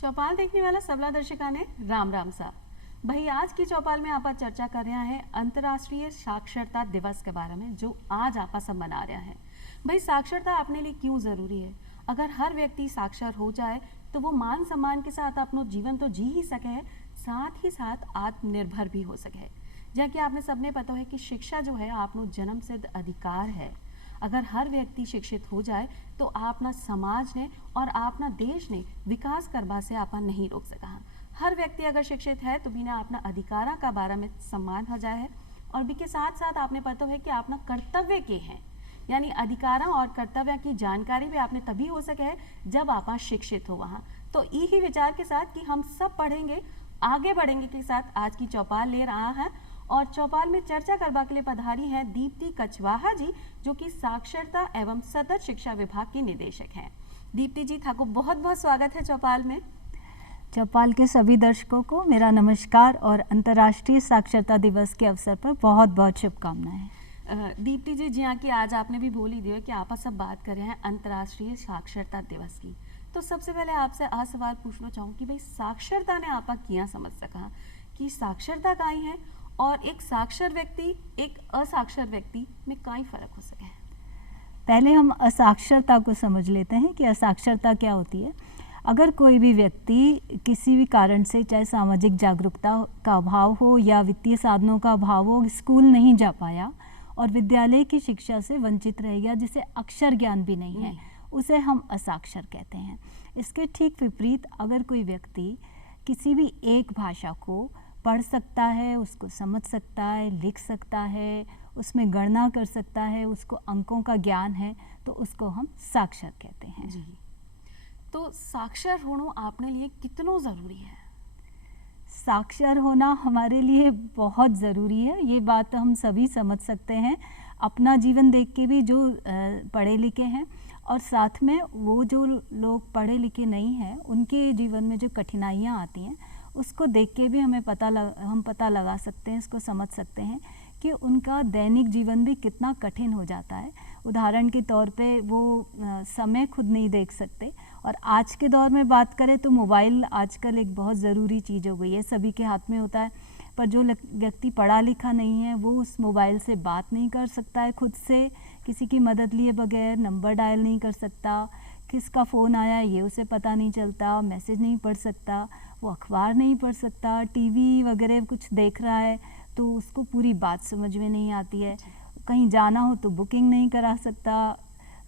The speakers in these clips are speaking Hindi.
चौपाल देखने वाला सबला दर्शका ने राम राम सा। भाई आज की चौपाल में आपा चर्चा कर रहे हैं अंतर्राष्ट्रीय साक्षरता दिवस के बारे में, जो आज आपा सब मना रहे हैं। भाई साक्षरता अपने लिए क्यों जरूरी है? अगर हर व्यक्ति साक्षर हो जाए तो वो मान सम्मान के साथ अपना जीवन तो जी ही सके है, साथ ही साथ आत्मनिर्भर भी हो सके। जैसे आपने सबने पता है कि शिक्षा जो है आपनो जन्म सिद्ध अधिकार है। अगर हर व्यक्ति शिक्षित हो जाए तो आपना समाज ने और आपना देश ने विकास करवा से आपा नहीं रोक सका। हर व्यक्ति अगर शिक्षित है तो बिना अपना अधिकारा का बारे में सम्मान हो जाए है, और भी के साथ साथ आपने पता है कि अपना कर्तव्य के हैं, यानी अधिकारा और कर्तव्य की जानकारी भी आपने तभी हो सके है जब आप शिक्षित हो वहाँ। तो यही विचार के साथ कि हम सब पढ़ेंगे आगे बढ़ेंगे के साथ आज की चौपाल ले रहा है। और चौपाल में चर्चा करवा के लिए पधारी हैं दीप्ति कछवाहा जी, जो कि साक्षरता एवं सतत शिक्षा विभाग की निदेशक हैं। दीप्ति जी, था को बहुत बहुत स्वागत है चौपाल में। चौपाल के सभी दर्शकों को मेरा नमस्कार और अंतर्राष्ट्रीय साक्षरता दिवस के अवसर पर बहुत बहुत शुभकामनाएं। दीप्ति जी, जी हाँ कि आज आपने भी बोल ही दिया कि आप सब बात कर रहे हैं अंतर्राष्ट्रीय साक्षरता दिवस की, तो सबसे पहले आपसे आ सवाल पूछना चाहूँ कि भाई साक्षरता ने आपा किया समझ सका कि साक्षरता काई है और एक साक्षर व्यक्ति एक असाक्षर व्यक्ति में काई फर्क हो सके? पहले हम असाक्षरता को समझ लेते हैं कि असाक्षरता क्या होती है। अगर कोई भी व्यक्ति किसी भी कारण से, चाहे सामाजिक जागरूकता का अभाव हो या वित्तीय साधनों का अभाव हो, स्कूल नहीं जा पाया और विद्यालय की शिक्षा से वंचित रह गया, जिसे अक्षर ज्ञान भी नहीं है, उसे हम असाक्षर कहते हैं। इसके ठीक विपरीत अगर कोई व्यक्ति किसी भी एक भाषा को पढ़ सकता है, उसको समझ सकता है, लिख सकता है, उसमें गणना कर सकता है, उसको अंकों का ज्ञान है, तो उसको हम साक्षर कहते हैं। जी, तो साक्षर होना आपने लिए कितना ज़रूरी है? साक्षर होना हमारे लिए बहुत ज़रूरी है, ये बात हम सभी समझ सकते हैं। अपना जीवन देख के भी जो पढ़े लिखे हैं और साथ में वो जो लोग पढ़े लिखे नहीं हैं, उनके जीवन में जो कठिनाइयाँ आती हैं उसको देख के भी हम पता लगा सकते हैं, इसको समझ सकते हैं कि उनका दैनिक जीवन भी कितना कठिन हो जाता है। उदाहरण के तौर पे वो समय खुद नहीं देख सकते, और आज के दौर में बात करें तो मोबाइल आजकल एक बहुत ज़रूरी चीज़ हो गई है, सभी के हाथ में होता है। पर जो व्यक्ति पढ़ा लिखा नहीं है वो उस मोबाइल से बात नहीं कर सकता है, खुद से किसी की मदद लिए बगैर नंबर डायल नहीं कर सकता, किसका फ़ोन आया ये उसे पता नहीं चलता, मैसेज नहीं पढ़ सकता, वो अखबार नहीं पढ़ सकता, टीवी वगैरह कुछ देख रहा है तो उसको पूरी बात समझ में नहीं आती है, कहीं जाना हो तो बुकिंग नहीं करा सकता,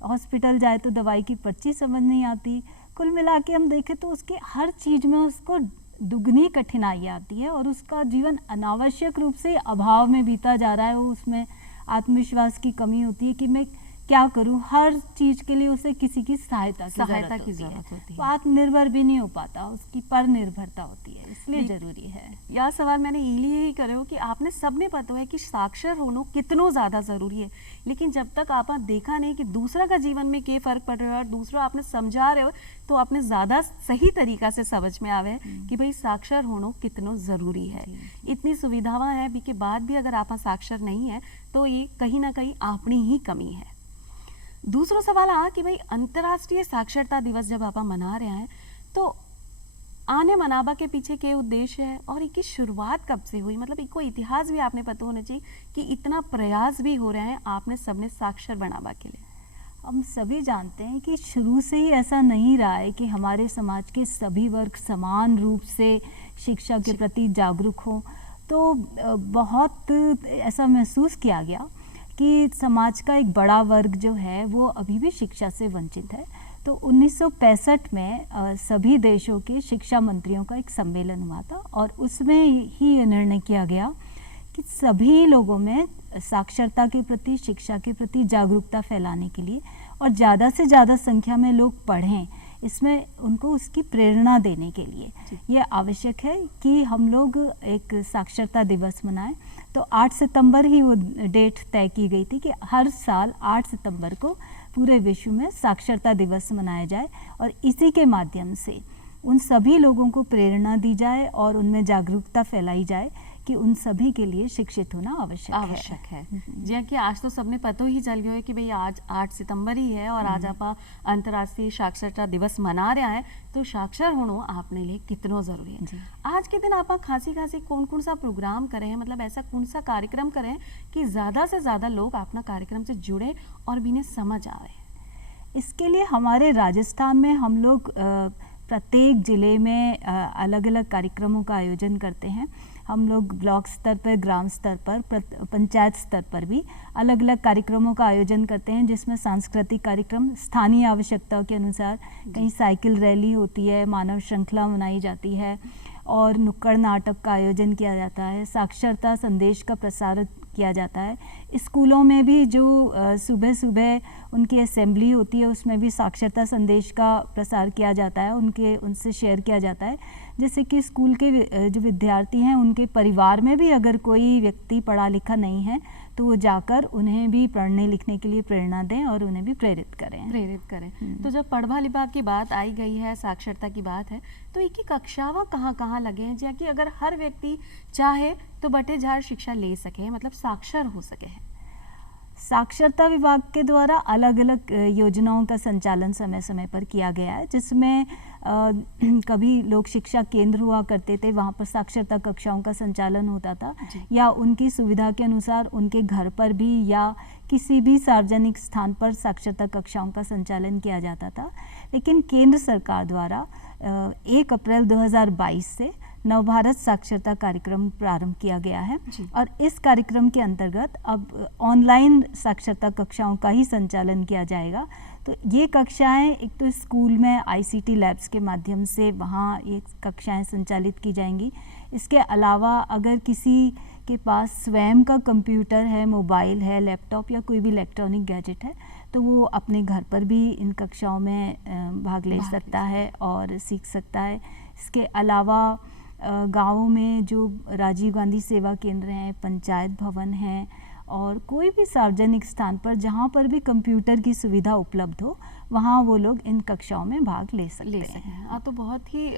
हॉस्पिटल जाए तो दवाई की पर्ची समझ नहीं आती। कुल मिला के हम देखें तो उसके हर चीज़ में उसको दुगनी कठिनाई आती है और उसका जीवन अनावश्यक रूप से अभाव में बीता जा रहा है। वो उसमें आत्मविश्वास की कमी होती है कि मैं क्या करूं, हर चीज़ के लिए उसे किसी की सहायता की ज़रूरत होती है। वो आत्मनिर्भर भी नहीं हो पाता, उसकी पर निर्भरता होती है, इसलिए ज़रूरी है। यह सवाल मैंने इसलिए ही करे हो कि आपने सबने पता है कि साक्षर होना कितना ज़्यादा ज़रूरी है, लेकिन जब तक आप देखा नहीं कि दूसरा का जीवन में क्या फ़र्क पड़ रहा है और दूसरा आपने समझा रहे हो, तो आपने ज़्यादा सही तरीका से समझ में आवे कि भाई साक्षर होना कितना ज़रूरी है। इतनी सुविधाएं हैं भी के बाद भी अगर आप साक्षर नहीं है तो ये कहीं ना कहीं अपनी ही कमी है। दूसरा सवाल आ कि भाई अंतर्राष्ट्रीय साक्षरता दिवस जब आप मना रहे हैं तो आने मनाबा के पीछे के उद्देश्य है और इसकी शुरुआत कब से हुई? मतलब इनको इतिहास भी आपने पता होना चाहिए कि इतना प्रयास भी हो रहे हैं आपने सबने साक्षर बनाबा के लिए। हम सभी जानते हैं कि शुरू से ही ऐसा नहीं रहा है कि हमारे समाज के सभी वर्ग समान रूप से शिक्षा के प्रति जागरूक हों। तो बहुत ऐसा महसूस किया गया कि समाज का एक बड़ा वर्ग जो है वो अभी भी शिक्षा से वंचित है। तो 1965 में सभी देशों के शिक्षा मंत्रियों का एक सम्मेलन हुआ था और उसमें ही ये निर्णय किया गया कि सभी लोगों में साक्षरता के प्रति, शिक्षा के प्रति जागरूकता फैलाने के लिए और ज़्यादा से ज़्यादा संख्या में लोग पढ़ें, इसमें उनको उसकी प्रेरणा देने के लिए ये आवश्यक है कि हम लोग एक साक्षरता दिवस मनाएं। तो 8 सितंबर ही वो डेट तय की गई थी कि हर साल 8 सितंबर को पूरे विश्व में साक्षरता दिवस मनाया जाए और इसी के माध्यम से उन सभी लोगों को प्रेरणा दी जाए और उनमें जागरूकता फैलाई जाए कि उन सभी के लिए शिक्षित होना आवश्यक है। जी कि आज तो सबने पता ही चल गया है कि भाई आज 8 सितंबर ही है और आज आप अंतर्राष्ट्रीय साक्षरता दिवस मना रहे हैं, तो साक्षर होना आपने लिए कितना जरूरी है। आज के दिन आप खासी कौन कौन सा प्रोग्राम करें, मतलब ऐसा कौन सा कार्यक्रम करें कि ज्यादा से ज्यादा लोग अपना कार्यक्रम से जुड़े और भी इन्हें समझ आए? इसके लिए हमारे राजस्थान में हम लोग प्रत्येक ज़िले में अलग अलग कार्यक्रमों का आयोजन करते हैं। हम लोग ब्लॉक स्तर पर, ग्राम स्तर पर, पंचायत स्तर पर भी अलग अलग कार्यक्रमों का आयोजन करते हैं, जिसमें सांस्कृतिक कार्यक्रम स्थानीय आवश्यकताओं के अनुसार, कहीं साइकिल रैली होती है, मानव श्रृंखला मनाई जाती है और नुक्कड़ नाटक का आयोजन किया जाता है, साक्षरता संदेश का प्रसार किया जाता है। स्कूलों में भी जो सुबह सुबह उनकी असेंबली होती है, उसमें भी साक्षरता संदेश का प्रसार किया जाता है, उनसे शेयर किया जाता है, जैसे कि स्कूल के जो विद्यार्थी हैं उनके परिवार में भी अगर कोई व्यक्ति पढ़ा लिखा नहीं है तो वो जाकर उन्हें भी पढ़ने लिखने के लिए प्रेरणा दें और उन्हें भी प्रेरित करें। तो जब पढ़वा लिखा की बात आई गई है, साक्षरता की बात है, तो एक ही कक्षावा कहाँ लगे हैं जहाँ कि अगर हर व्यक्ति चाहे तो बटे झाड़ शिक्षा ले सके, मतलब साक्षर हो सके है? साक्षरता विभाग के द्वारा अलग अलग योजनाओं का संचालन समय समय पर किया गया है, जिसमें कभी लोक शिक्षा केंद्र हुआ करते थे, वहाँ पर साक्षरता कक्षाओं का संचालन होता था, या उनकी सुविधा के अनुसार उनके घर पर भी या किसी भी सार्वजनिक स्थान पर साक्षरता कक्षाओं का संचालन किया जाता था। लेकिन केंद्र सरकार द्वारा 1 अप्रैल 2022 से नवभारत साक्षरता कार्यक्रम प्रारंभ किया गया है और इस कार्यक्रम के अंतर्गत अब ऑनलाइन साक्षरता कक्षाओं का ही संचालन किया जाएगा। तो ये कक्षाएं एक तो स्कूल में ICT लैब्स के माध्यम से वहाँ ये कक्षाएं संचालित की जाएंगी। इसके अलावा अगर किसी के पास स्वयं का कंप्यूटर है, मोबाइल है, लैपटॉप या कोई भी इलेक्ट्रॉनिक गैजेट है, तो वो अपने घर पर भी इन कक्षाओं में भाग ले सकता है और सीख सकता है। इसके अलावा गाँवों में जो राजीव गांधी सेवा केंद्र हैं, पंचायत भवन हैं और कोई भी सार्वजनिक स्थान पर जहाँ पर भी कंप्यूटर की सुविधा उपलब्ध हो, वहाँ वो लोग इन कक्षाओं में भाग ले सकते हैं। तो बहुत ही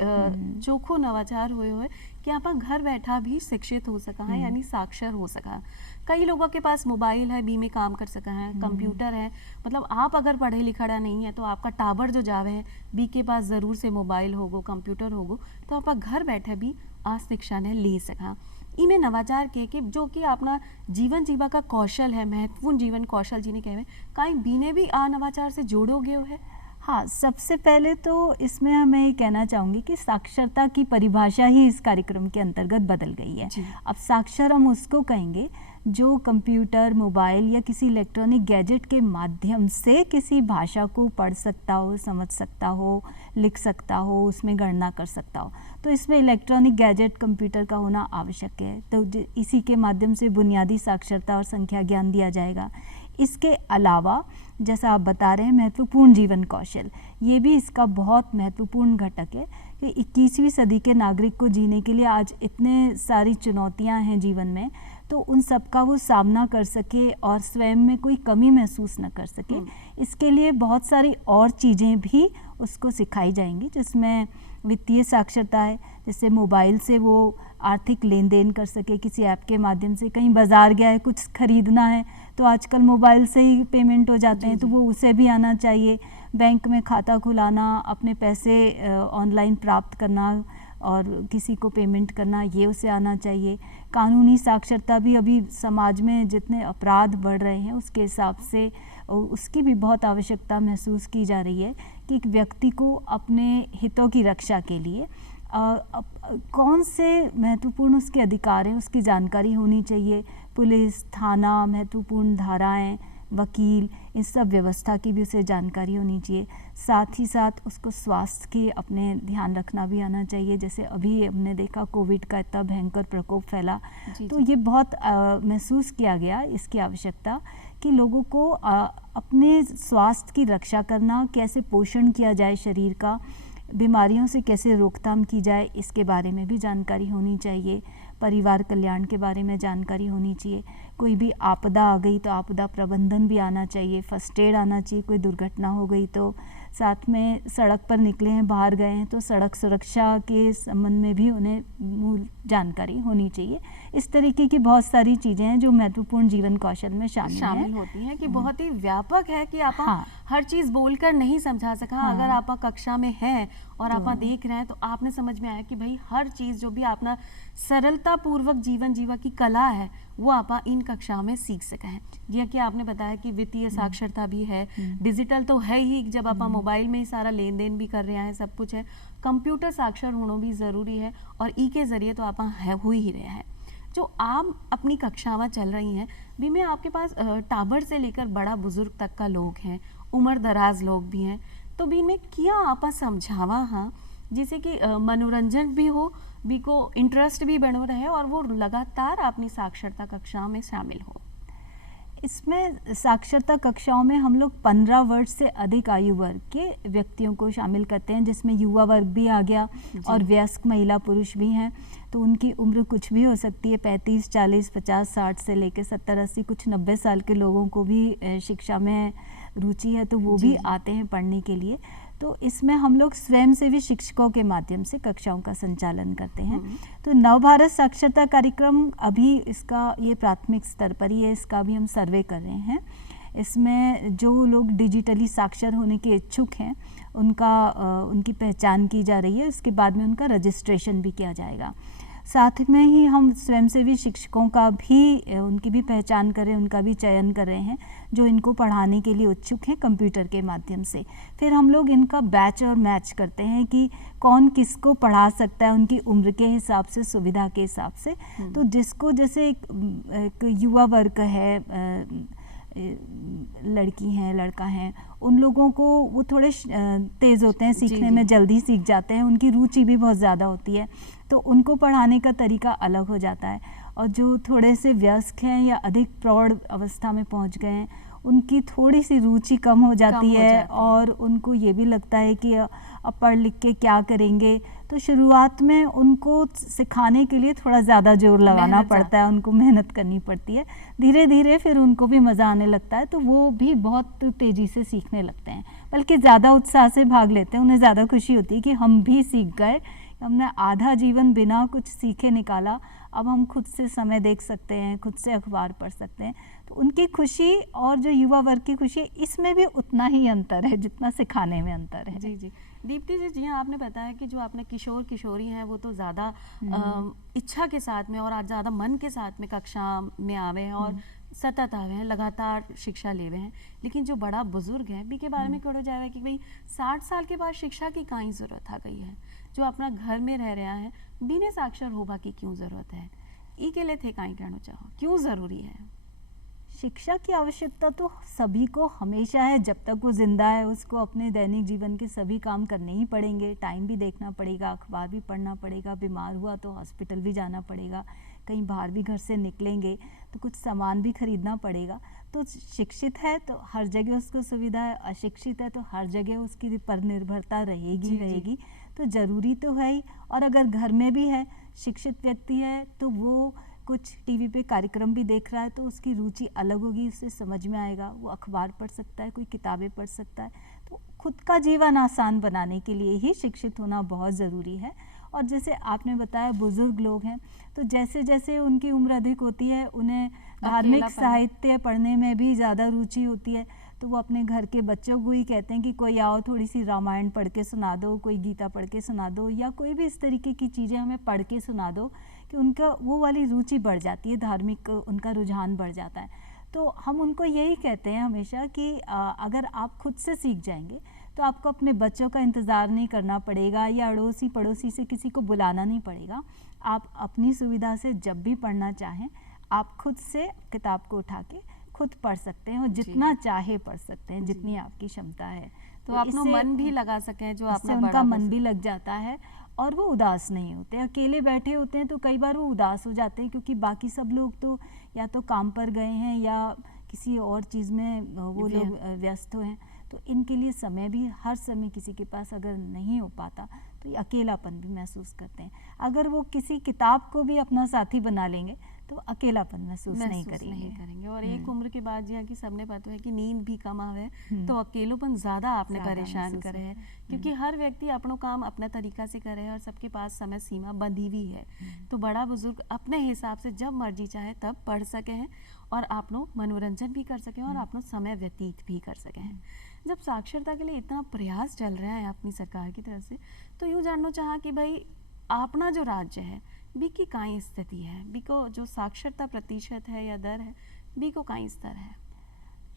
चोखो नवाचार हुए कि आप घर बैठा भी शिक्षित हो सका है, यानी साक्षर हो सका। कई लोगों के पास मोबाइल है, बी में काम कर सका है, कंप्यूटर है, मतलब आप अगर पढ़े लिखा नहीं है तो आपका टावर जो जावे है, बी के पास ज़रूर से मोबाइल होगो, कंप्यूटर होगो, तो आप घर बैठे भी आज शिक्षा ने ले सका। इमें नवाचार के कि जो कि अपना जीवन जीवा का कौशल है, महत्वपूर्ण जीवन कौशल जिन्हें कहें, कहीं बीने भी नवाचार से जोड़ो गए है? हाँ, सबसे पहले तो इसमें मैं ये कहना चाहूँगी कि साक्षरता की परिभाषा ही इस कार्यक्रम के अंतर्गत बदल गई है। अब साक्षर हम उसको कहेंगे जो कंप्यूटर, मोबाइल या किसी इलेक्ट्रॉनिक गैजेट के माध्यम से किसी भाषा को पढ़ सकता हो, समझ सकता हो, लिख सकता हो, उसमें गणना कर सकता हो। तो इसमें इलेक्ट्रॉनिक गैजेट, कंप्यूटर का होना आवश्यक है। तो इसी के माध्यम से बुनियादी साक्षरता और संख्या ज्ञान दिया जाएगा। इसके अलावा जैसा आप बता रहे हैं महत्वपूर्ण जीवन कौशल, ये भी इसका बहुत महत्वपूर्ण घटक है कि 21वीं सदी के नागरिक को जीने के लिए आज इतने सारी चुनौतियां हैं जीवन में, तो उन सब का वो सामना कर सके और स्वयं में कोई कमी महसूस न कर सके, इसके लिए बहुत सारी और चीज़ें भी उसको सिखाई जाएंगी, जिसमें वित्तीय साक्षरता है, जैसे मोबाइल से वो आर्थिक लेन देन कर सके किसी ऐप के माध्यम से। कहीं बाज़ार गया है, कुछ खरीदना है तो आजकल मोबाइल से ही पेमेंट हो जाते हैं, तो वो उसे भी आना चाहिए। बैंक में खाता खुलाना, अपने पैसे ऑनलाइन प्राप्त करना और किसी को पेमेंट करना, ये उसे आना चाहिए। कानूनी साक्षरता भी अभी समाज में जितने अपराध बढ़ रहे हैं उसके हिसाब से उसकी भी बहुत आवश्यकता महसूस की जा रही है कि एक व्यक्ति को अपने हितों की रक्षा के लिए कौन से महत्वपूर्ण उसके अधिकार हैं उसकी जानकारी होनी चाहिए। पुलिस, थाना, महत्वपूर्ण धाराएं, वकील, इन सब व्यवस्था की भी उसे जानकारी होनी चाहिए। साथ ही साथ उसको स्वास्थ्य के अपने ध्यान रखना भी आना चाहिए। जैसे अभी हमने देखा कोविड का इतना भयंकर प्रकोप फैला, तो ये बहुत महसूस किया गया इसकी आवश्यकता कि लोगों को अपने स्वास्थ्य की रक्षा करना, कैसे पोषण किया जाए शरीर का, बीमारियों से कैसे रोकथाम की जाए, इसके बारे में भी जानकारी होनी चाहिए। परिवार कल्याण के बारे में जानकारी होनी चाहिए। कोई भी आपदा आ गई तो आपदा प्रबंधन भी आना चाहिए, फर्स्ट एड आना चाहिए। कोई दुर्घटना हो गई तो साथ में सड़क पर निकले हैं, बाहर गए हैं, तो सड़क सुरक्षा के संबंध में भी उन्हें मूल जानकारी होनी चाहिए। इस तरीके की बहुत सारी चीज़ें हैं जो महत्वपूर्ण जीवन कौशल में शामिल होती हैं कि बहुत ही व्यापक है कि आप हाँ। हर चीज़ बोलकर नहीं समझा सका। हाँ। अगर आप कक्षा में हैं और आप देख रहे हैं तो आपने समझ में आया कि भाई हर चीज़ जो भी आपना सरलता पूर्वक जीवन जीवा की कला है वो आप इन कक्षाओं में सीख सके हैं। जिया कि आपने बताया कि वित्तीय साक्षरता भी है, डिजिटल तो है ही, जब आप मोबाइल में ही सारा लेन देन भी कर रहे हैं, सब कुछ है, कंप्यूटर साक्षर होना भी ज़रूरी है और ई के ज़रिए तो आप हो ही रहे हैं। जो आप अपनी कक्षावां चल रही हैं भी में आपके पास टाबर से लेकर बड़ा बुजुर्ग तक का लोग हैं, उम्र दराज लोग भी हैं, तो भी में क्या आप समझावा हाँ जिससे कि मनोरंजन भी हो, भी को इंटरेस्ट भी बनो रहे और वो लगातार अपनी साक्षरता कक्षाओं में शामिल हो। इसमें साक्षरता कक्षाओं में हम लोग 15 वर्ष से अधिक आयु वर्ग के व्यक्तियों को शामिल करते हैं, जिसमें युवा वर्ग भी आ गया और वयस्क महिला पुरुष भी हैं। तो उनकी उम्र कुछ भी हो सकती है, 35, 40, 50, 60 से लेकर 70, 80, कुछ 90 साल के लोगों को भी शिक्षा में रुचि है, तो वो भी आते हैं पढ़ने के लिए। तो इसमें हम लोग स्वयंसेवी शिक्षकों के माध्यम से कक्षाओं का संचालन करते हैं। तो नव भारत साक्षरता कार्यक्रम अभी इसका ये प्राथमिक स्तर पर ही है, इसका भी हम सर्वे कर रहे हैं। इसमें जो लोग डिजिटली साक्षर होने के इच्छुक हैं उनकी पहचान की जा रही है, उसके बाद में उनका रजिस्ट्रेशन भी किया जाएगा। साथ में ही हम स्वयंसेवी शिक्षकों का भी उनकी भी पहचान कर रहे हैं, उनका भी चयन कर रहे हैं जो इनको पढ़ाने के लिए उत्सुक हैं कंप्यूटर के माध्यम से। फिर हम लोग इनका बैच और मैच करते हैं कि कौन किसको पढ़ा सकता है उनकी उम्र के हिसाब से, सुविधा के हिसाब से। तो जिसको जैसे एक युवा वर्ग है, लड़की हैं, लड़का हैं, उन लोगों को वो थोड़े तेज़ होते हैं सीखने में, जल्दी सीख जाते हैं, उनकी रुचि भी बहुत ज़्यादा होती है, तो उनको पढ़ाने का तरीका अलग हो जाता है। और जो थोड़े से वयस्क हैं या अधिक प्रौढ़ अवस्था में पहुंच गए हैं, उनकी थोड़ी सी रुचि कम हो जाती है और उनको ये भी लगता है कि अब पढ़ लिख के क्या करेंगे। तो शुरुआत में उनको सिखाने के लिए थोड़ा ज़्यादा जोर लगाना पड़ता है, उनको मेहनत करनी पड़ती है। धीरे धीरे फिर उनको भी मज़ा आने लगता है, तो वो भी बहुत तेज़ी से सीखने लगते हैं, बल्कि ज़्यादा उत्साह से भाग लेते हैं। उन्हें ज़्यादा खुशी होती है कि हम भी सीख गए, हमने आधा जीवन बिना कुछ सीखे निकाला, अब हम खुद से समय देख सकते हैं, खुद से अखबार पढ़ सकते हैं। तो उनकी खुशी और जो युवा वर्ग की खुशी, इसमें भी उतना ही अंतर है जितना सिखाने में अंतर है। जी जी दीप्ति जी, जी हाँ, आपने बताया कि जो अपने किशोर किशोरी हैं वो तो ज़्यादा इच्छा के साथ में और आज ज़्यादा मन के साथ में कक्षा में आवे हैं और सतत आवे हैं, लगातार शिक्षा ले हुए हैं। लेकिन जो बड़ा बुजुर्ग है बी के बारे में कहो जाए कि भाई 60 साल के बाद शिक्षा की काई ज़रूरत आ गई है, जो अपना घर में रह रहा है बिना साक्षर होगा की क्यों ज़रूरत है, ई के लिए थे काई कहना चाहो, क्यों ज़रूरी है? शिक्षा की आवश्यकता तो सभी को हमेशा है, जब तक वो जिंदा है उसको अपने दैनिक जीवन के सभी काम करने ही पड़ेंगे। टाइम भी देखना पड़ेगा, अखबार भी पढ़ना पड़ेगा, बीमार हुआ तो हॉस्पिटल भी जाना पड़ेगा, कहीं बाहर भी घर से निकलेंगे तो कुछ सामान भी खरीदना पड़ेगा। तो शिक्षित है तो हर जगह उसको सुविधा है, अशिक्षित है तो हर जगह उसकी पर निर्भरता रहेगी। तो ज़रूरी तो है ही। और अगर घर में भी है, शिक्षित व्यक्ति है तो वो कुछ टीवी पे कार्यक्रम भी देख रहा है तो उसकी रुचि अलग होगी, उससे समझ में आएगा, वो अखबार पढ़ सकता है, कोई किताबें पढ़ सकता है। तो खुद का जीवन आसान बनाने के लिए ही शिक्षित होना बहुत ज़रूरी है। और जैसे आपने बताया बुज़ुर्ग लोग हैं, तो जैसे जैसे उनकी उम्र अधिक होती है उन्हें धार्मिक साहित्य पढ़ने में भी ज़्यादा रुचि होती है, तो वो अपने घर के बच्चों को ही कहते हैं कि कोई आओ थोड़ी सी रामायण पढ़ के सुना दो, कोई गीता पढ़ के सुना दो, या कोई भी इस तरीके की चीज़ें हमें पढ़ के सुना दो, कि उनका वो वाली रुचि बढ़ जाती है, धार्मिक उनका रुझान बढ़ जाता है। तो हम उनको यही कहते हैं हमेशा कि अगर आप खुद से सीख जाएंगे तो आपको अपने बच्चों का इंतज़ार नहीं करना पड़ेगा या अड़ोसी पड़ोसी से किसी को बुलाना नहीं पड़ेगा। आप अपनी सुविधा से जब भी पढ़ना चाहें आप खुद से किताब को उठा के खुद पढ़ सकते हैं और जितना चाहे पढ़ सकते हैं, जितनी आपकी क्षमता है। तो अपना मन भी लगा सकें, जो अपना उनका मन भी लग जाता है और वो उदास नहीं होते। अकेले बैठे होते हैं तो कई बार वो उदास हो जाते हैं, क्योंकि बाकी सब लोग तो या तो काम पर गए हैं या किसी और चीज़ में वो लोग व्यस्त हैं। तो इनके लिए समय भी हर समय किसी के पास अगर नहीं हो पाता तो ये अकेलापन भी महसूस करते हैं। अगर वो किसी किताब को भी अपना साथी बना लेंगे तो अकेलापन महसूस नहीं करेंगे। और एक उम्र के बाद जहाँ की सबने पता है कि नींद भी कम आवे तो अकेलोपन ज़्यादा आपने परेशान करे है, क्योंकि हर व्यक्ति अपनों काम अपना तरीका से करे है और सबके पास समय सीमा बंधी हुई है। तो बड़ा बुजुर्ग अपने हिसाब से जब मर्जी चाहे तब पढ़ सके हैं और आप लोग मनोरंजन भी कर सकें और अपना समय व्यतीत भी कर सकें हैं। जब साक्षरता के लिए इतना प्रयास चल रहा है अपनी सरकार की तरफ से, तो यूँ जानना चाहा कि भाई अपना जो राज्य है बी की काई स्थिति है, बी को जो साक्षरता प्रतिशत है या दर है, बी को काई स्तर है?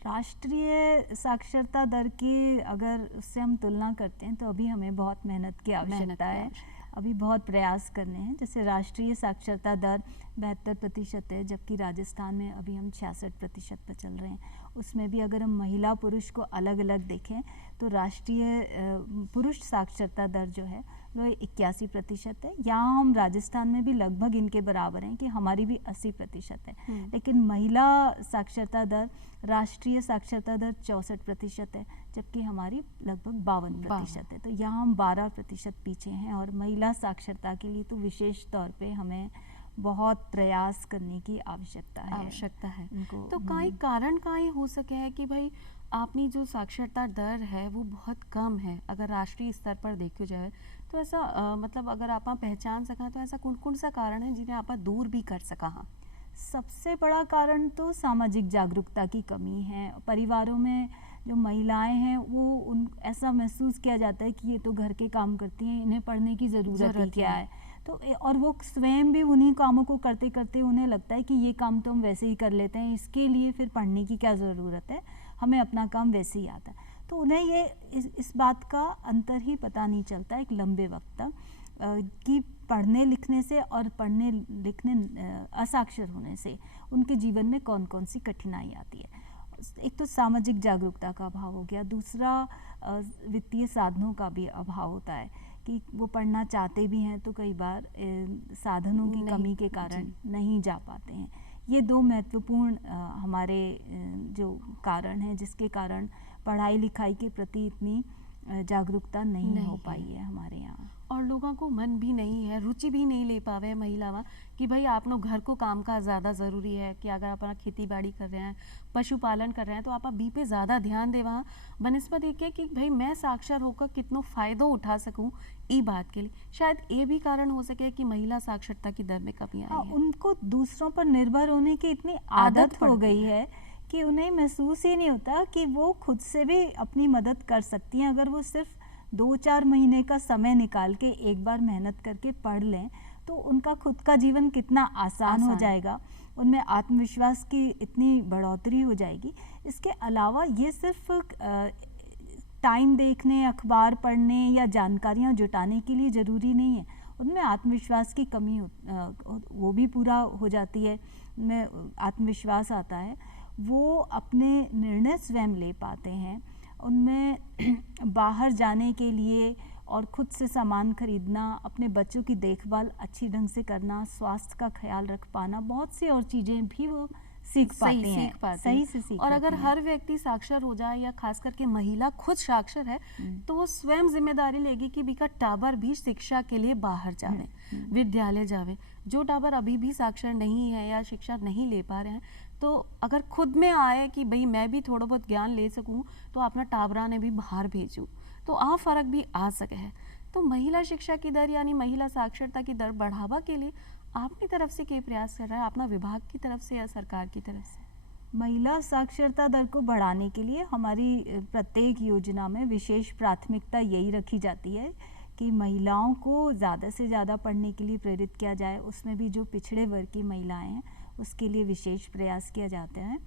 राष्ट्रीय साक्षरता दर की अगर उससे हम तुलना करते हैं तो अभी हमें बहुत मेहनत की आवश्यकता है, अभी बहुत प्रयास करने हैं। जैसे राष्ट्रीय साक्षरता दर 72% है, जबकि राजस्थान में अभी हम 66% पर चल रहे हैं। उसमें भी अगर हम महिला पुरुष को अलग अलग देखें तो राष्ट्रीय पुरुष साक्षरता दर जो है वो 81% है। यहाँ हम राजस्थान में भी लगभग इनके बराबर हैं कि हमारी भी 80% है। लेकिन महिला साक्षरता दर, राष्ट्रीय साक्षरता दर 64% है, जबकि हमारी लगभग 52% है। तो यहाँ हम 12% पीछे हैं और महिला साक्षरता के लिए तो विशेष तौर पे हमें बहुत प्रयास करने की आवश्यकता है। तो काई कारण काई हो सके है कि भाई आपनी जो साक्षरता दर है वो बहुत कम है अगर राष्ट्रीय स्तर पर देखो जाए तो? ऐसा मतलब अगर आप पहचान सका तो ऐसा कौन कौन सा कारण है जिन्हें आप दूर भी कर सका? हाँ, सबसे बड़ा कारण तो सामाजिक जागरूकता की कमी है। परिवारों में जो महिलाएं हैं वो ऐसा महसूस किया जाता है कि ये तो घर के काम करती हैं, इन्हें पढ़ने की ज़रूरत ही क्या है। तो और वो स्वयं भी उन्हीं कामों को करते करते उन्हें लगता है कि ये काम तो हम वैसे ही कर लेते हैं, इसके लिए फिर पढ़ने की क्या ज़रूरत है, हमें अपना काम वैसे ही आता है। तो उन्हें ये इस बात का अंतर ही पता नहीं चलता एक लंबे वक्त तक कि पढ़ने लिखने से और पढ़ने लिखने असाक्षर होने से उनके जीवन में कौन कौन सी कठिनाई आती है। एक तो सामाजिक जागरूकता का अभाव हो गया, दूसरा वित्तीय साधनों का भी अभाव होता है कि वो पढ़ना चाहते भी हैं तो कई बार साधनों की कमी के कारण नहीं जा पाते हैं। ये दो महत्वपूर्ण हमारे जो कारण हैं जिसके कारण पढ़ाई लिखाई के प्रति इतनी जागरूकता नहीं हो पाई है हमारे यहाँ। और लोगों को मन भी नहीं है, रुचि भी नहीं ले पावे महिलावां कि भाई आप लोग घर को काम का ज़्यादा ज़रूरी है कि अगर आप खेती बाड़ी कर रहे हैं, पशुपालन कर रहे हैं तो आप बी पे ज़्यादा ध्यान दे वहाँ बनस्पत एक है कि भाई मैं साक्षर होकर कितनों फ़ायदो उठा सकूँ ई बात के लिए। शायद ये भी कारण हो सके कि महिला साक्षरता की दर में कमी आई है। उनको दूसरों पर निर्भर होने की इतनी आदत हो गई है कि उन्हें महसूस ही नहीं होता कि वो खुद से भी अपनी मदद कर सकती हैं। अगर वो सिर्फ 2-4 महीने का समय निकाल के एक बार मेहनत करके पढ़ लें तो उनका खुद का जीवन कितना आसान हो जाएगा, उनमें आत्मविश्वास की इतनी बढ़ोतरी हो जाएगी। इसके अलावा ये सिर्फ टाइम देखने, अखबार पढ़ने या जानकारियाँ जुटाने के लिए ज़रूरी नहीं है, उनमें आत्मविश्वास की कमी वो भी पूरा हो जाती है, उनमें आत्मविश्वास आता है, वो अपने निर्णय स्वयं ले पाते हैं। उनमें बाहर जाने के लिए और खुद से सामान खरीदना, अपने बच्चों की देखभाल अच्छी ढंग से करना, स्वास्थ्य का ख्याल रख पाना, बहुत सी और चीज़ें भी वो सीख पाते हैं, सही से सीख। और अगर हर व्यक्ति साक्षर हो जाए या खास करके महिला खुद साक्षर है तो वो स्वयं जिम्मेदारी लेगी कि बीका टाबर भी शिक्षा के लिए बाहर जावे, विद्यालय जावे। जो टाबर अभी भी साक्षर नहीं है या शिक्षा नहीं ले पा रहे हैं तो अगर खुद में आए कि भाई मैं भी थोड़ा बहुत ज्ञान ले सकूं तो अपना टाबरा ने भी बाहर भेजूं तो फ़र्क भी आ सके है। तो महिला शिक्षा की दर यानी महिला साक्षरता की दर बढ़ावा के लिए आपकी तरफ से क्या प्रयास कर रहा है, अपना विभाग की तरफ से या सरकार की तरफ से? महिला साक्षरता दर को बढ़ाने के लिए हमारी प्रत्येक योजना में विशेष प्राथमिकता यही रखी जाती है कि महिलाओं को ज़्यादा से ज़्यादा पढ़ने के लिए प्रेरित किया जाए। उसमें भी जो पिछड़े वर्ग की महिलाएं हैं उसके लिए विशेष प्रयास किया जाते हैं।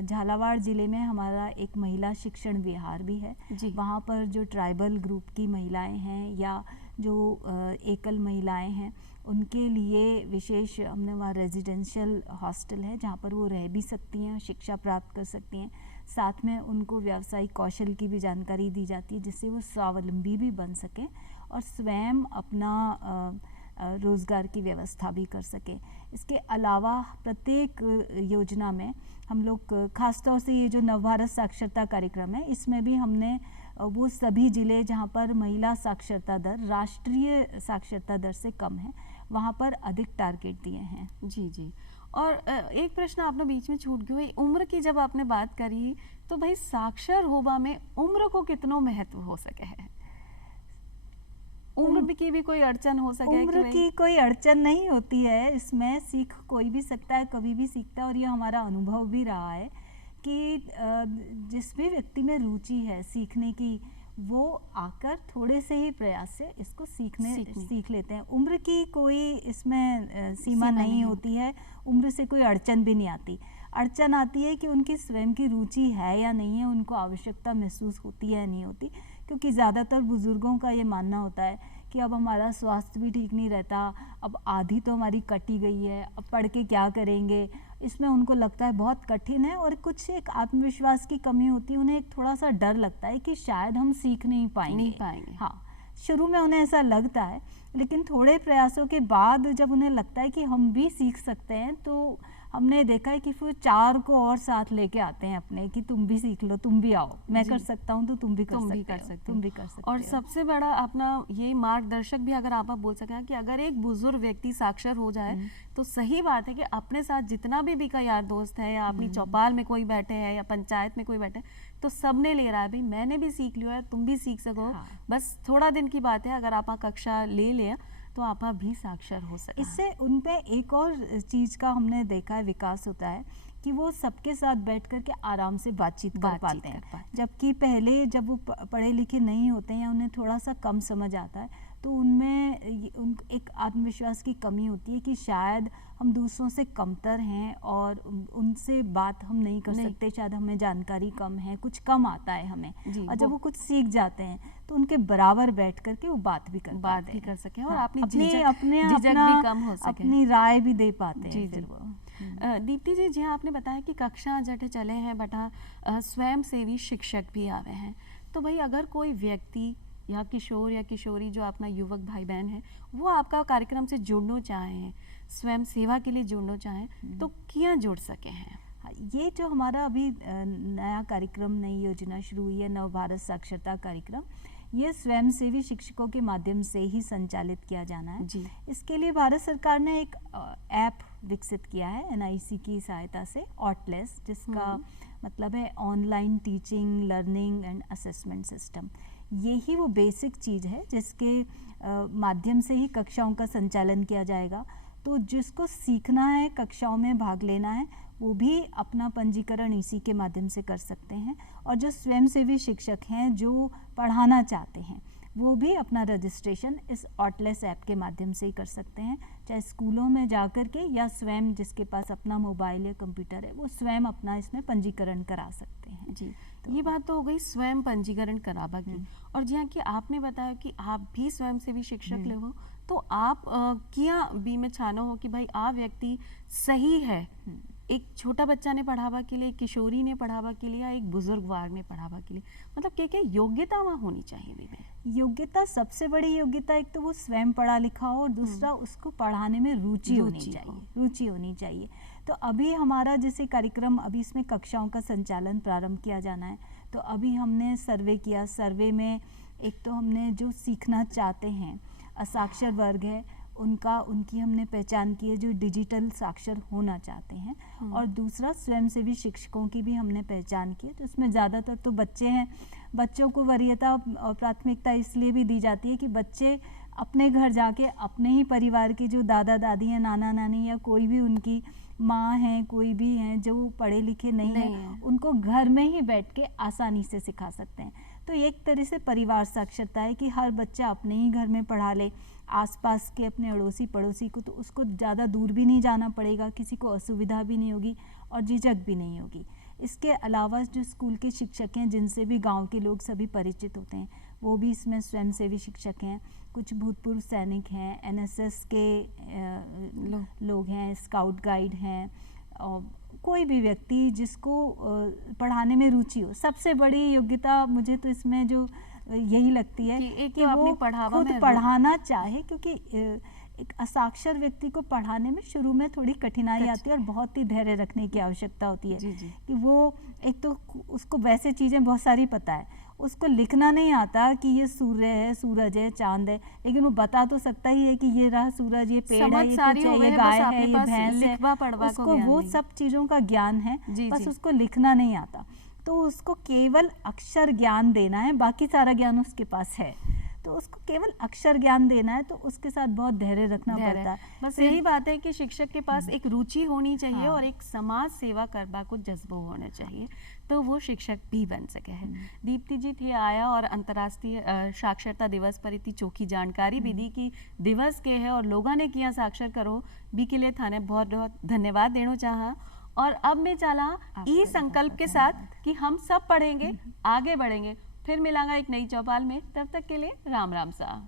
झालावाड़ ज़िले में हमारा एक महिला शिक्षण विहार भी है, वहाँ पर जो ट्राइबल ग्रुप की महिलाएं हैं या जो एकल महिलाएं हैं उनके लिए विशेष हमने वहाँ रेजिडेंशियल हॉस्टल है जहाँ पर वो रह भी सकती हैं, शिक्षा प्राप्त कर सकती हैं। साथ में उनको व्यावसायिक कौशल की भी जानकारी दी जाती है जिससे वो स्वावलंबी भी बन सकें और स्वयं अपना रोज़गार की व्यवस्था भी कर सके। इसके अलावा प्रत्येक योजना में हम लोग खासतौर से ये जो नवभारत साक्षरता कार्यक्रम है इसमें भी हमने वो सभी ज़िले जहाँ पर महिला साक्षरता दर राष्ट्रीय साक्षरता दर से कम है वहाँ पर अधिक टारगेट दिए हैं। जी। और एक प्रश्न आपने बीच में छूट गई, उम्र की जब आपने बात करी तो भाई साक्षर होबा में उम्र को कितनो महत्व हो सके है? उम्र की भी कोई अड़चन हो सके कि उम्र भाई? की कोई अड़चन नहीं होती है, इसमें सीख कोई भी सकता है, कभी भी सीखता है। और ये हमारा अनुभव भी रहा है कि जिस भी व्यक्ति में रुचि है सीखने की, वो आकर थोड़े से ही प्रयास से इसको सीख लेते हैं। उम्र की कोई इसमें सीमा नहीं होती है, उम्र से कोई अड़चन भी नहीं आती। अड़चन आती है कि उनकी स्वयं की रुचि है या नहीं है, उनको आवश्यकता महसूस होती है या नहीं होती। क्योंकि ज़्यादातर बुज़ुर्गों का ये मानना होता है कि अब हमारा स्वास्थ्य भी ठीक नहीं रहता, अब आधी तो हमारी कटी गई है, अब पढ़ के क्या करेंगे। इसमें उनको लगता है बहुत कठिन है, और कुछ एक आत्मविश्वास की कमी होती है, उन्हें एक थोड़ा सा डर लगता है कि शायद हम सीख नहीं पाएंगे। हाँ, शुरू में उन्हें ऐसा लगता है, लेकिन थोड़े प्रयासों के बाद जब उन्हें लगता है कि हम भी सीख सकते हैं, तो हमने देखा है कि फिर 4 को और साथ लेके आते हैं अपने, कि तुम भी सीख लो, तुम भी आओ, मैं कर सकता हूँ तो तुम भी कर सकते हो। और सबसे बड़ा अपना ये मार्गदर्शक भी अगर आप बोल सकें कि अगर एक बुजुर्ग व्यक्ति साक्षर हो जाए तो सही बात है कि अपने साथ जितना भी का यार दोस्त है, या अपनी चौपाल में कोई बैठे हैं या पंचायत में कोई बैठे, तो सबने ले रहा है भाई मैंने भी सीख लिया है, तुम भी सीख सको। बस थोड़ा दिन की बात है, अगर आप कक्षा ले लें तो आप भी साक्षर हो सकते। इससे उनपे एक और चीज़ का हमने देखा है विकास होता है कि वो सबके साथ बैठ कर के आराम से बातचीत कर पाते हैं। जबकि पहले जब वो पढ़े लिखे नहीं होते हैं या उन्हें थोड़ा सा कम समझ आता है, तो उनमें एक आत्मविश्वास की कमी होती है कि शायद हम दूसरों से कमतर हैं और उनसे बात हम नहीं कर सकते, शायद हमें जानकारी कम है, कुछ कम आता है हमें। और जब वो कुछ सीख जाते हैं तो उनके बराबर बैठ करके वो बात भी कर सके और अपनी राय भी दे पाते हैं। दीप्ति जी, जी आपने बताया कि कक्षा जटे चले हैं बटा स्वयं सेवी शिक्षक भी आवे हैं, तो भाई अगर कोई व्यक्ति या किशोर या किशोरी जो अपना युवक भाई बहन है वो आपका कार्यक्रम से जुड़ना चाहें, स्वयं सेवा के लिए जुड़ना चाहें, तो क्या जुड़ सके हैं? ये जो हमारा अभी नया कार्यक्रम, नई योजना शुरू हुई है, नव भारत साक्षरता कार्यक्रम, ये स्वयंसेवी शिक्षकों के माध्यम से ही संचालित किया जाना है जी। इसके लिए भारत सरकार ने एक ऐप विकसित किया है एनआईसी की सहायता से, ऑटलेस, जिसका मतलब है online teaching, learning and assessment system. यही वो बेसिक चीज़ है जिसके माध्यम से ही कक्षाओं का संचालन किया जाएगा। तो जिसको सीखना है, कक्षाओं में भाग लेना है, वो भी अपना पंजीकरण इसी के माध्यम से कर सकते हैं। और जो स्वयंसेवी शिक्षक हैं जो पढ़ाना चाहते हैं, वो भी अपना रजिस्ट्रेशन इस ऑटलेस ऐप के माध्यम से ही कर सकते हैं, चाहे स्कूलों में जाकर के या स्वयं जिसके पास अपना मोबाइल या कंप्यूटर है वो स्वयं अपना इसमें पंजीकरण करा सकते हैं। जी, तो ये बात तो हो गई स्वयं पंजीकरण कराबा की। और जी हाँ, कि आपने बताया कि आप भी स्वयंसेवी शिक्षक ले हो, तो आप क्या बी में छानो हो कि भाई आ व्यक्ति सही है, एक छोटा बच्चा ने पढ़ावा के लिए, एक किशोरी ने पढ़ावा के लिए, या एक बुजुर्ग वार ने पढ़ावा के लिए, मतलब क्या योग्यता वहाँ होनी चाहिए? भी में योग्यता, सबसे बड़ी योग्यता एक तो वो स्वयं पढ़ा लिखा हो और दूसरा उसको पढ़ाने में रुचि होनी चाहिए। तो अभी हमारा जैसे कार्यक्रम, अभी इसमें कक्षाओं का संचालन प्रारंभ किया जाना है, तो अभी हमने सर्वे किया। सर्वे में एक तो हमने जो सीखना चाहते हैं, असाक्षर वर्ग है, उनकी हमने पहचान की है जो डिजिटल साक्षर होना चाहते हैं, और दूसरा स्वयंसेवी शिक्षकों की भी हमने पहचान की है। तो इसमें ज़्यादातर तो बच्चे हैं, बच्चों को वरीयता और प्राथमिकता इसलिए भी दी जाती है कि बच्चे अपने घर जाके अपने ही परिवार के जो दादा दादी हैं, नाना नानी, या कोई भी उनकी माँ हैं, कोई भी हैं जो पढ़े लिखे नहीं हैं, उनको घर में ही बैठ के आसानी से सिखा सकते हैं। तो एक तरह से परिवार साक्षरता है कि हर बच्चा अपने ही घर में पढ़ा ले, आसपास के अपने अड़ोसी पड़ोसी को, तो उसको ज़्यादा दूर भी नहीं जाना पड़ेगा, किसी को असुविधा भी नहीं होगी और झिझक भी नहीं होगी। इसके अलावा जो स्कूल के शिक्षक हैं, जिनसे भी गांव के लोग सभी परिचित होते हैं, वो भी इसमें स्वयंसेवी शिक्षक हैं। कुछ भूतपूर्व सैनिक हैं, एनएसएस के लोग हैं, स्काउट गाइड हैं, और कोई भी व्यक्ति जिसको पढ़ाने में रुचि हो। सबसे बड़ी योग्यता मुझे तो इसमें जो यही लगती है कि वो खुद पढ़ाना चाहे, क्योंकि एक असाक्षर व्यक्ति को पढ़ाने में शुरू में थोड़ी कठिनाई आती है और बहुत ही धैर्य रखने की आवश्यकता होती है। कि वो एक तो उसको वैसे चीज़ें बहुत सारी पता है, उसको लिखना नहीं आता कि ये सूर्य है, सूरज है, चांद है, लेकिन वो बता तो सकता ही है कि ये रहा सूरज, ये पेड़ है, समझ ये सारी कुछ है, हो ये गई है, गाय बस है, आपके ये पास भैंस है, लिखवा पढ़वा को उसको ज्ञान वो नहीं। सब चीज़ों का ज्ञान है, जी, बस जी। उसको लिखना नहीं आता। तो उसको केवल अक्षर ज्ञान देना है, बाकी सारा ज्ञान उसके पास है, तो उसको केवल अक्षर ज्ञान देना है, तो उसके साथ बहुत धैर्य रखना धैर्य। पड़ता है। बस फिर- यही बात है कि शिक्षक के पास एक रुचि होनी चाहिए हाँ। और एक समाज सेवा करवा को जज्बो होना चाहिए, तो वो शिक्षक भी बन सके है। दीप्ति जी थी आया और अंतर्राष्ट्रीय साक्षरता दिवस पर इतनी चौकी जानकारी भी दी कि दिवस के है और लोगों ने किया साक्षर करो बी के लिए थाने बहुत बहुत धन्यवाद देना चाहा। और अब मैं चला ई संकल्प के साथ कि हम सब पढ़ेंगे, आगे बढ़ेंगे। फिर मिलांगा एक नई चौपाल में, तब तक के लिए राम राम सा।